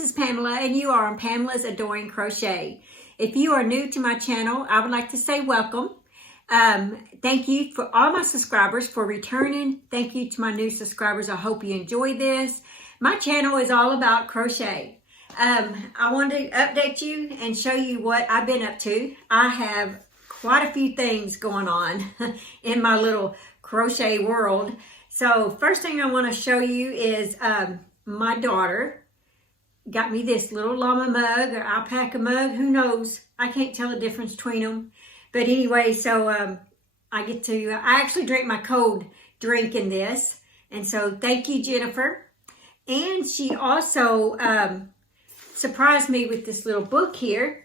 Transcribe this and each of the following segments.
this is Pamela, and you are on Pamela's Adoring Crochet. If you are new to my channel, I would like to say welcome. Thank you for all my subscribers for returning. Thank you to my new subscribers. I hope you enjoy this. My channel is all about crochet. I wanted to update you and show you what I've been up to. I have quite a few things going on in my little crochet world. So first thing I want to show you is my daughter got me this little llama mug or alpaca mug. Who knows? I can't tell the difference between them. But anyway, so I actually drink my cold drink in this. And so thank you, Jennifer. And she also surprised me with this little book here.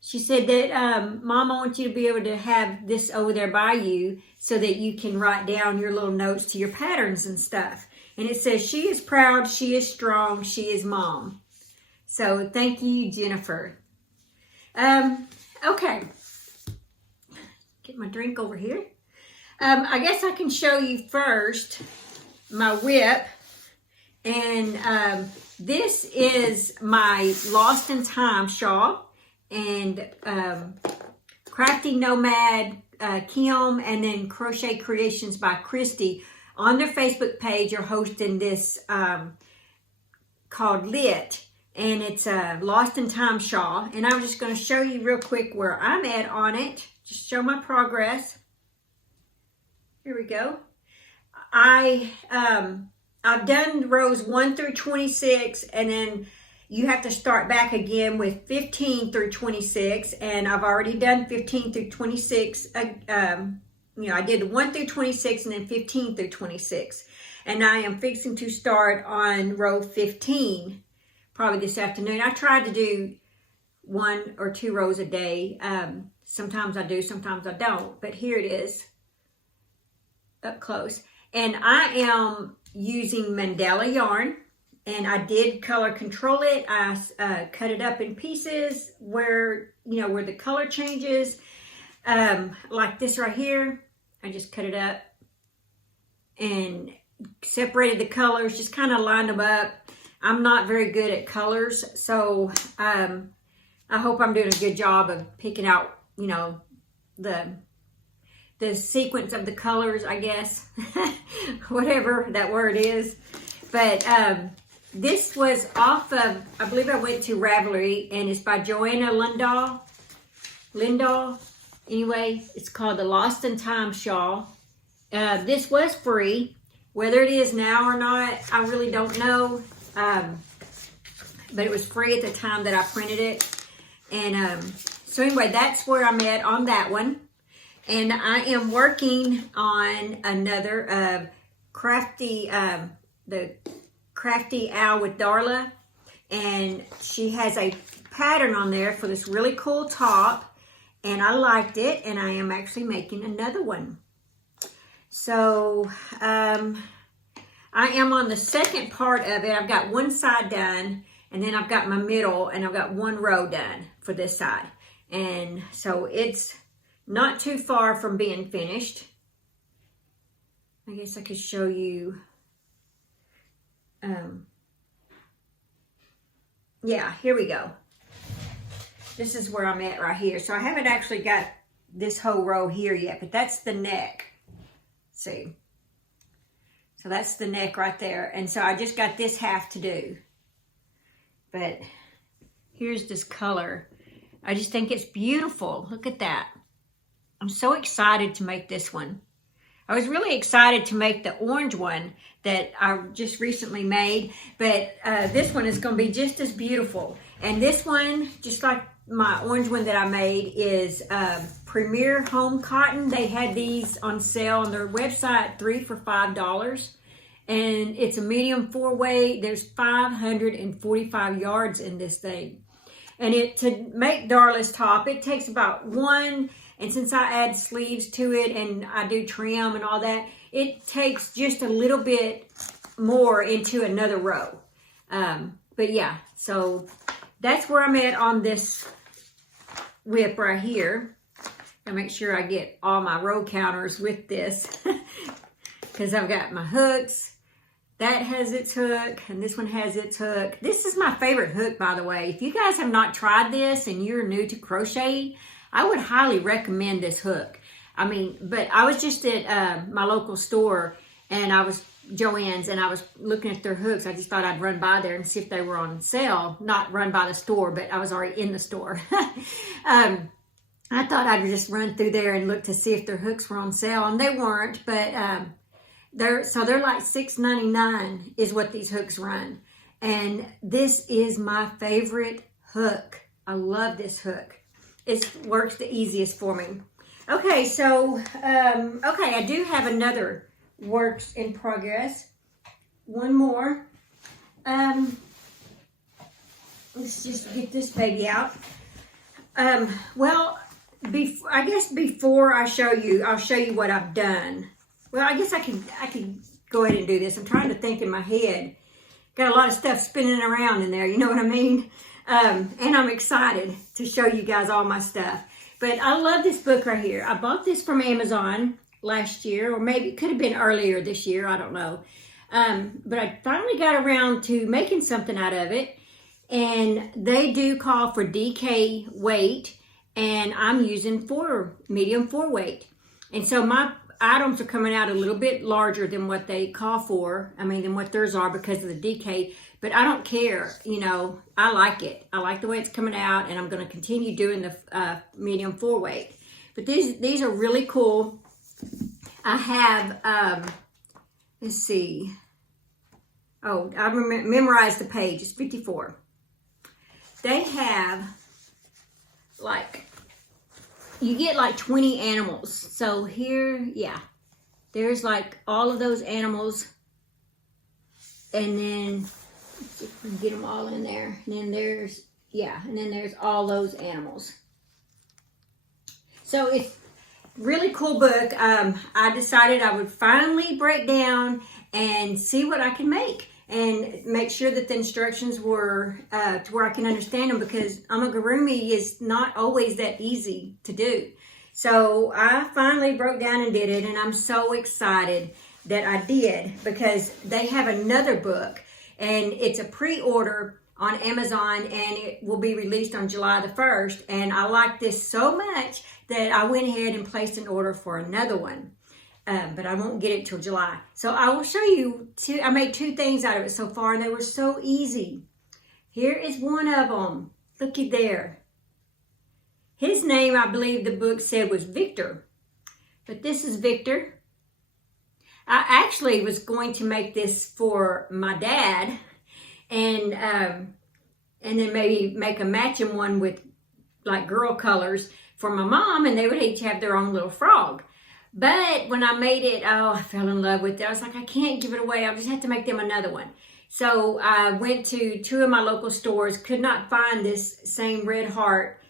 She said that, Mom, I want you to be able to have this over there by you so that you can write down your little notes to your patterns and stuff. And it says, she is proud, she is strong, she is Mom. So thank you, Jennifer. Okay. Get my drink over here. I guess I can show you first my WIP. And this is my Lost in Time shawl. And Crafty Nomad, Kim, and then Crochet Creations by Christy on their Facebook page are hosting this called Lit, and it's a Lost in Time shawl. And I'm just going to show you real quick where I'm at on it. Just show my progress. Here we go. I've done rows 1 through 26, and then you have to start back again with 15 through 26, and I've already done 15 through 26. I did 1 through 26 and then 15 through 26. And I am fixing to start on row 15 probably this afternoon. I tried to do 1 or 2 rows a day. Sometimes I do, sometimes I don't. But here it is up close. And I am using Mandala yarn. And I did color control it. I cut it up in pieces where the color changes. Like this right here. I just cut it up and separated the colors, just kind of lined them up. I'm not very good at colors, so I hope I'm doing a good job of picking out, the sequence of the colors, I guess. Whatever that word is. But this was off of, I believe I went to Ravelry, and it's by Joann Lindahl. Anyway, it's called the Lost in Time shawl. This was free. Whether it is now or not, I really don't know. But it was free at the time that I printed it. And so anyway, that's where I'm at on that one. And I am working on another the Crafty Owl with Darla. And she has a pattern on there for this really cool top. And I liked it, and I am actually making another one. So, I am on the second part of it. I've got one side done, and then I've got my middle, and I've got 1 row done for this side. And so it's not too far from being finished. I guess I could show you. Yeah, here we go. This is where I'm at right here. So I haven't actually got this whole row here yet, but that's the neck. See? So that's the neck right there. And so I just got this half to do. But here's this color. I just think it's beautiful. Look at that. I'm so excited to make this one. I was really excited to make the orange one that I just recently made, but this one is going to be just as beautiful. And this one, just like my orange one that I made, is Premier Home Cotton. They had these on sale on their website, 3 for $5. And it's a medium 4-way. There's 545 yards in this thing. And to make Darla's top, it takes about 1, and since I add sleeves to it and I do trim and all that, it takes just a little bit more into another row. But yeah, so that's where I'm at on this WIP right here. I make sure I get all my row counters with this because I've got my hooks, that has its hook, and this one has its hook. This is my favorite hook, by the way. If you guys have not tried this and you're new to crochet, I would highly recommend this hook. I mean, but I was just at my local store, and I was Joann's, and I was looking at their hooks. I just thought I'd run by there and see if they were on sale. Not run by the store, but I was already in the store. I thought I'd just run through there and look to see if their hooks were on sale, and they weren't, but they're like $6.99 is what these hooks run. And this is my favorite hook. I love this hook. It works the easiest for me. Okay, so, I do have another works in progress. One more. Let's just get this baby out. Well, I guess before I'll show you what I've done. Well, I guess I could go ahead and do this. I'm trying to think in my head. Got a lot of stuff spinning around in there, you know what I mean? And I'm excited to show you guys all my stuff. But I love this book right here. I bought this from Amazon last year, or maybe it could have been earlier this year, I don't know. But I finally got around to making something out of it. And they do call for DK weight, and I'm using medium 4 weight. And so my items are coming out a little bit larger than what they call for. I mean, than what theirs are because of the DK. But I don't care, you know, I like it. I like the way it's coming out, and I'm going to continue doing the medium 4 weight. But these are really cool. I have, let's see. Oh, I memorized the page. It's 54. They have, you get like 20 animals. So here, yeah, there's like all of those animals. And then, let's see if we can get them all in there. And then there's, and then there's all those animals. So it's really cool book. I decided I would finally break down and see what I can make. And make sure that the instructions were to where I can understand them, because amigurumi is not always that easy to do. So I finally broke down and did it, and I'm so excited that I did, because they have another book, and it's a pre-order on Amazon, and it will be released on July the 1st. And I like this so much that I went ahead and placed an order for another one. But I won't get it till July. So I will show you I made 2 things out of it so far, and they were so easy. Here is one of them. Looky there. His name, I believe the book said, was Victor. But this is Victor. I actually was going to make this for my dad, and then maybe make a matching one with like girl colors for my mom, and they would each have their own little frog. But when I made it, I fell in love with it. I was like, I can't give it away. I'll just have to make them another one. So I went to 2 of my local stores, could not find this same red heart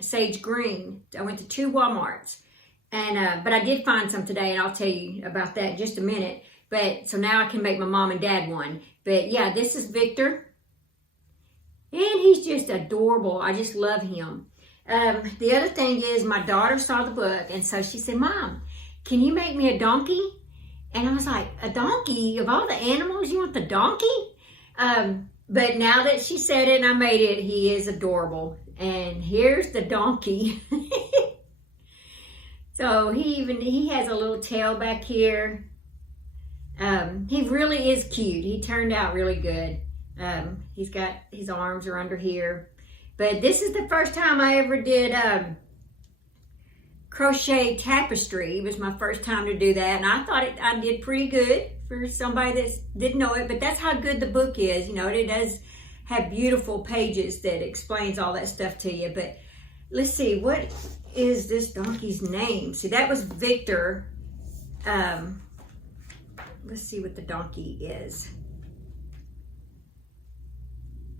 sage green. I went to 2 Walmarts. And but I did find some today, and I'll tell you about that in just a minute. But so now I can make my mom and dad one. But yeah, this is Victor. And he's just adorable. I just love him. The other thing is, my daughter saw the book, and so she said, Mom, can you make me a donkey? And I was like, a donkey? Of all the animals, you want the donkey? But now that she said it and I made it, he is adorable. And here's the donkey. So he has a little tail back here. He really is cute. He turned out really good. He's got his arms are under here. But this is the first time I ever did crochet tapestry. It was my first time to do that, and I thought I did pretty good for somebody that didn't know it. But that's how good the book is. You know, it does have beautiful pages that explains all that stuff to you. But let's see, what is this donkey's name? See, that was Victor. Let's see what the donkey is.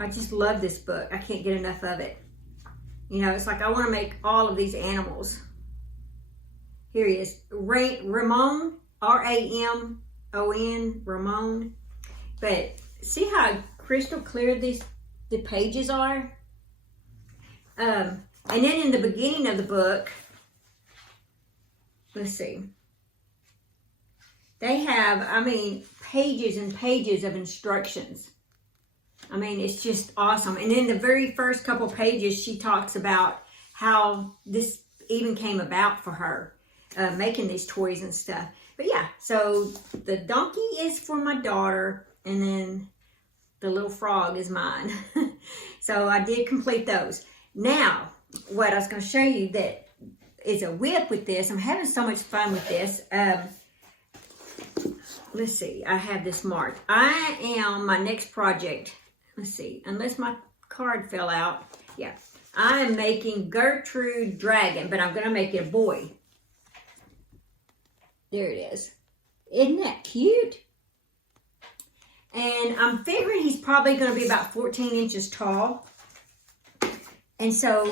I just love this book. I can't get enough of it. You know, it's like I want to make all of these animals. Here he is. Ramon, R-A-M-O-N, Ramon. But see how crystal clear the pages are? And then in the beginning of the book, let's see. They have, I mean, pages and pages of instructions. I mean, it's just awesome. And in the very first couple pages, she talks about how this even came about for her, making these toys and stuff. But yeah, so the donkey is for my daughter, and then the little frog is mine. So I did complete those. Now, what I was going to show you that is a WIP with this. I'm having so much fun with this. Let's see. I have this marked. I am, my next project, let's see, unless my card fell out. Yeah. I am making Gertrude Dragon, but I'm going to make it a boy. There it is. Isn't that cute? And I'm figuring he's probably going to be about 14 inches tall. And so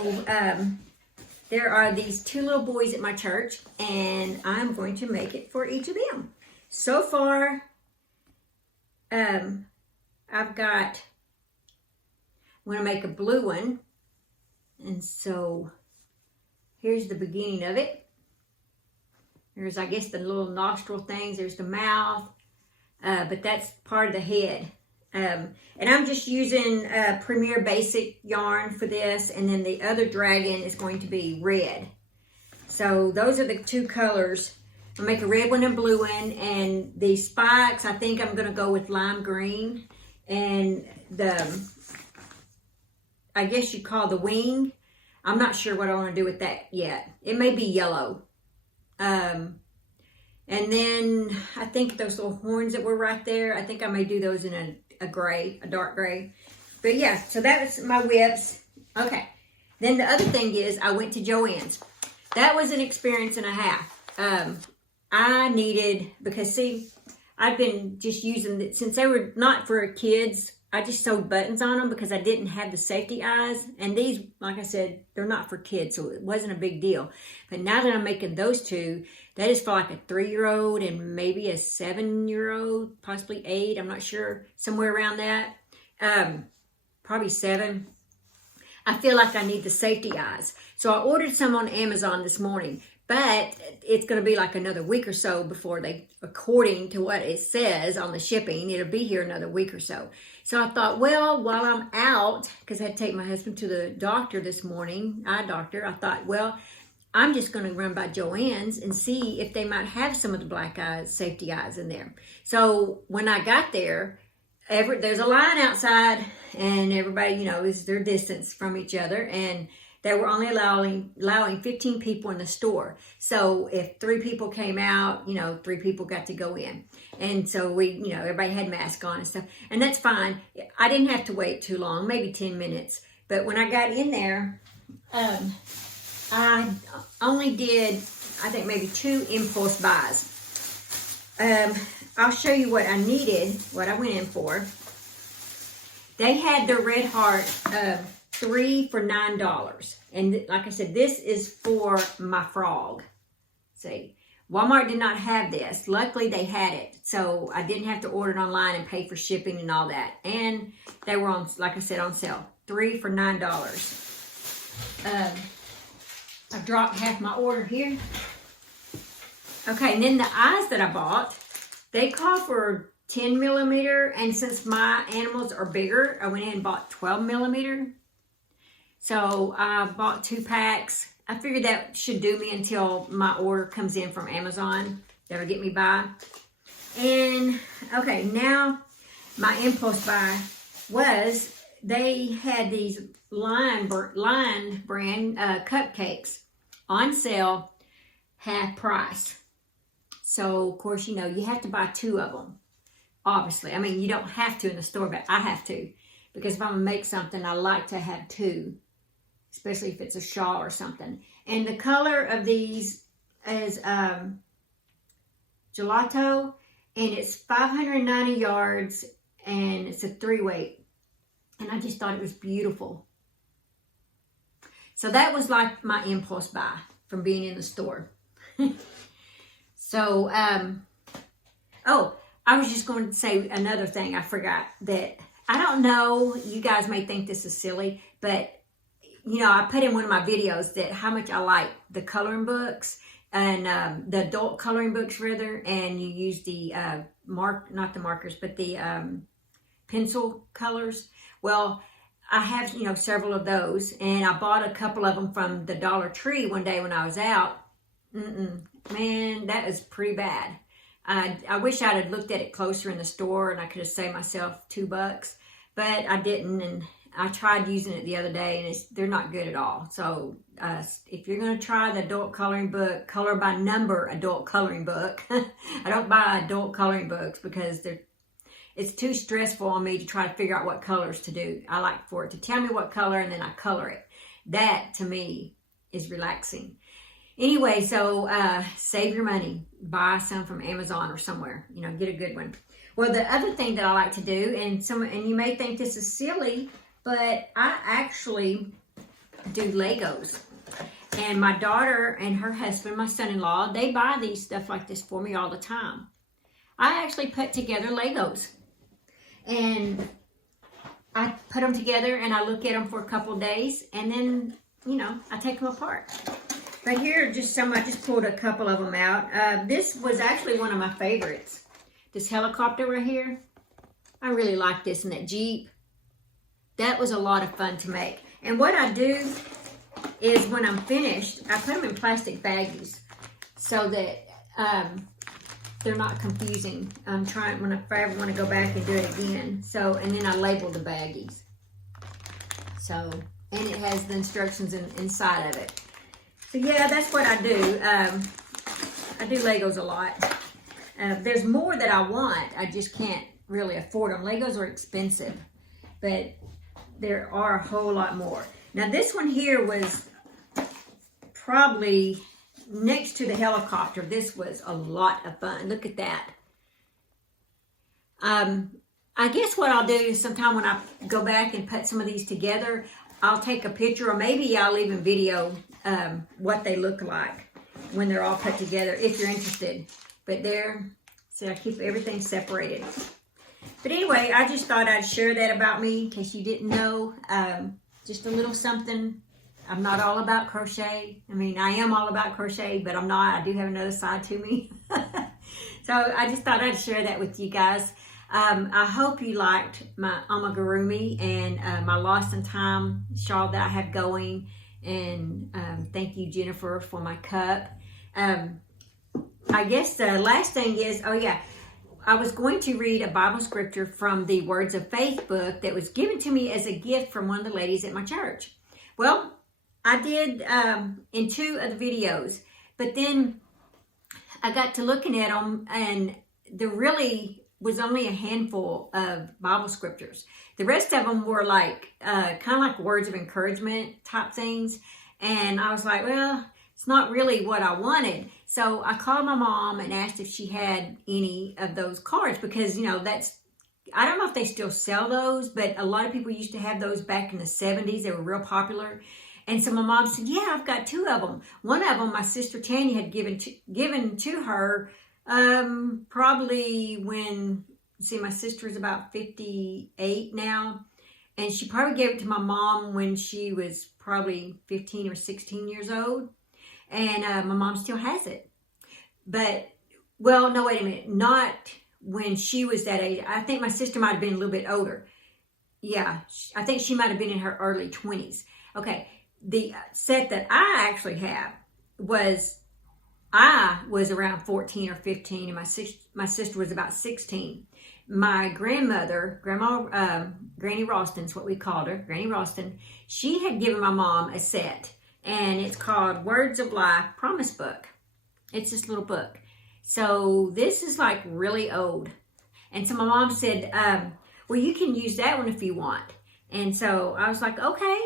there are these two little boys at my church, and I'm going to make it for each of them. So far, I've got, I'm going to make a blue one. And so here's the beginning of it. There's, I guess, the little nostril things. There's the mouth. But that's part of the head. And I'm just using Premier Basic yarn for this. And then the other dragon is going to be red. So those are the two colors. I'll make a red one and blue one. And the spikes, I think I'm going to go with lime green. And the, I guess you call the wing. I'm not sure what I want to do with that yet. It may be yellow. And then I think those little horns that were right there, I think I may do those in a gray, a dark gray. But yeah, so that was my WIPs. Okay. Then the other thing is I went to Joann's. That was an experience and a half. I needed, because see, I've been just using it since they were not for kids. I just sewed buttons on them because I didn't have the safety eyes. And these, like I said, they're not for kids, so it wasn't a big deal. But now that I'm making those two, that is for like a 3-year-old and maybe a 7-year-old, possibly 8. I'm not sure, somewhere around that. Probably 7. I feel like I need the safety eyes. So I ordered some on Amazon this morning. But it's going to be like another week or so before they, according to what it says on the shipping, it'll be here another week or so. So I thought, well, while I'm out, because I had to take my husband to the doctor this morning, eye doctor, I thought, well, I'm just going to run by Joann's and see if they might have some of the black eyes, safety eyes in there. So when I got there, there's a line outside, and everybody, you know, is their distance from each other, and they were only allowing 15 people in the store. So if 3 people came out, you know, 3 people got to go in. And so we, you know, everybody had masks on and stuff. And that's fine. I didn't have to wait too long, maybe 10 minutes. But when I got in there, I only did, I think, maybe 2 impulse buys. I'll show you what I needed, what I went in for. They had their Red Heart 3 for $9. And like I said, this is for my frog. See, Walmart did not have this. Luckily, they had it. So I didn't have to order it online and pay for shipping and all that. And they were on, like I said, on sale. 3 for $9. I dropped half my order here. Okay, and then the eyes that I bought, they call for 10 millimeter. And since my animals are bigger, I went in and bought 12 millimeter. So I bought 2 packs. I figured that should do me until my order comes in from Amazon. That'll get me by. And, okay, now my impulse buy was, they had these Line brand cupcakes on sale, half price. So, of course, you know, you have to buy 2 of them. Obviously. I mean, you don't have to in the store, but I have to. Because if I'm going to make something, I like to have 2. Especially if it's a shawl or something. And the color of these is gelato. And it's 590 yards. And it's a 3-weight. And I just thought it was beautiful. So that was like my impulse buy from being in the store. So, oh, I was just going to say another thing I forgot. That, I don't know, you guys may think this is silly, but you know, I put in one of my videos that how much I like the coloring books. and the adult coloring books rather, and you use the not the markers, but the pencil colors. Well, I have, you know, several of those, and I bought a couple of them from the Dollar Tree one day when I was out. Man, that was pretty bad. I wish I'd have looked at it closer in the store and I could have saved myself $2, but I didn't, and I tried using it the other day, and they're not good at all. So if you're going to try the adult coloring book, color by number adult coloring book. I don't buy adult coloring books because it's too stressful on me to try to figure out what colors to do. I like for it to tell me what color, and then I color it. That, to me, is relaxing. Anyway, so save your money. Buy some from Amazon or somewhere. You know, get a good one. Well, the other thing that I like to do, and you may think this is silly, but I actually do Legos. And my daughter and her husband, my son-in-law, they buy these stuff like this for me all the time. I actually put together Legos. And I put them together and I look at them for a couple of days, and then, you know, I take them apart. But here are just some, I just pulled a couple of them out. This was actually one of my favorites. This helicopter right here. I really like this, and that Jeep. That was a lot of fun to make. And what I do is when I'm finished, I put them in plastic baggies so that they're not confusing. I'm trying, if I ever want to go back and do it again. So, and then I label the baggies. So, and it has the instructions inside of it. So yeah, that's what I do. I do Legos a lot. There's more that I want. I just can't really afford them. Legos are expensive, but there are a whole lot more. Now this one here was probably next to the helicopter. This was a lot of fun. Look at that. I guess what I'll do is sometime when I go back and put some of these together, I'll take a picture, or maybe I'll even video what they look like when they're all put together, if you're interested. But there, see, I keep everything separated. But anyway, I just thought I'd share that about me in case you didn't know. Just a little something. I'm not all about crochet. I mean, I am all about crochet, but I'm not. I do have another side to me. So I just thought I'd share that with you guys. I hope you liked my amigurumi and my Lost in Time shawl that I have going. And thank you, Jennifer, for my cup. I guess the last thing is, oh yeah, I was going to read a Bible scripture from the Words of Faith book that was given to me as a gift from one of the ladies at my church. Well, I did in 2 of the videos, but then I got to looking at them, and there really was only a handful of Bible scriptures. The rest of them were like, kind of like words of encouragement type things. And I was like, well, it's not really what I wanted. So I called my mom and asked if she had any of those cards, because, you know, I don't know if they still sell those, but a lot of people used to have those back in the 70s. They were real popular. And so my mom said, yeah, I've got 2 of them. One of them, my sister Tanya had given to her probably when, see, my sister is about 58 now. And she probably gave it to my mom when she was probably 15 or 16 years old. And my mom still has it. But, well, no, wait a minute. Not when she was that age. I think my sister might have been a little bit older. Yeah, I think she might have been in her early 20s. Okay, the set that I actually have I was around 14 or 15, and my sister was about 16. My grandmother, Granny Ralston's what we called her, Granny Ralston, she had given my mom a set, and it's called Words of Life Promise Book. It's this little book. So this is like really old. And so my mom said, well, you can use that one if you want. And so I was like, okay,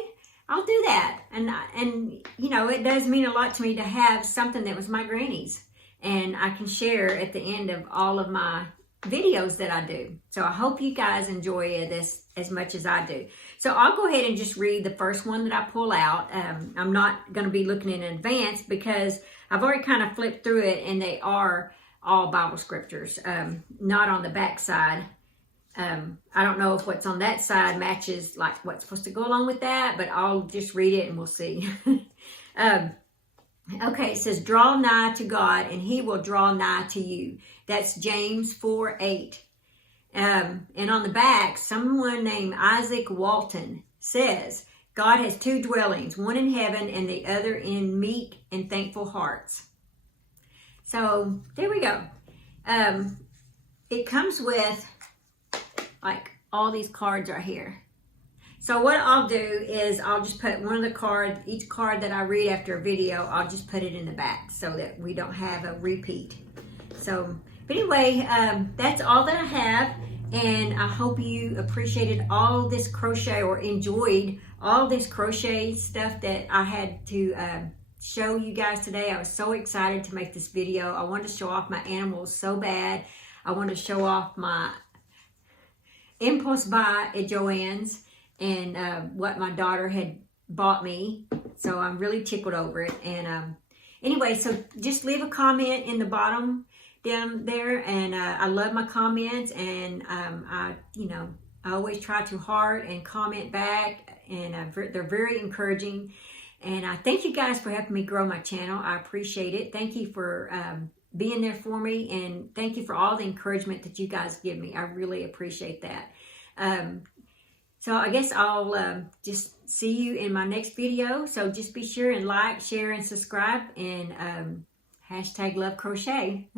I'll do that. And you know, it does mean a lot to me to have something that was my granny's, and I can share at the end of all of my videos that I do. So I hope you guys enjoy this as much as I do. So I'll go ahead and just read the first one that I pull out. I'm not going to be looking in advance because I've already kind of flipped through it, and they are all Bible scriptures, not on the back side. I don't know if what's on that side matches like what's supposed to go along with that, but I'll just read it and we'll see. Okay, it says, draw nigh to God and he will draw nigh to you. That's James 4:8. And on the back, someone named Isaac Walton says, God has two dwellings, one in heaven and the other in meek and thankful hearts. So there we go. It comes with like all these cards right here. So what I'll do is I'll just put one of the cards, each card that I read after a video, I'll just put it in the back so that we don't have a repeat. So, but anyway, that's all that I have. And I hope you appreciated all this crochet or enjoyed all this crochet stuff that I had to show you guys today. I was so excited to make this video. I wanted to show off my animals so bad. I wanted to show off my impulse buy at Joann's and what my daughter had bought me. So I'm really tickled over it. And anyway, so just leave a comment in the bottom down there, and I love my comments, and I always try to heart and comment back, and they're very encouraging. And I thank you guys for helping me grow my channel. I appreciate it. Thank you for being there for me, and thank you for all the encouragement that you guys give me. I really appreciate that. So I guess I'll just see you in my next video. So just be sure and like, share, and subscribe, and hashtag love crochet.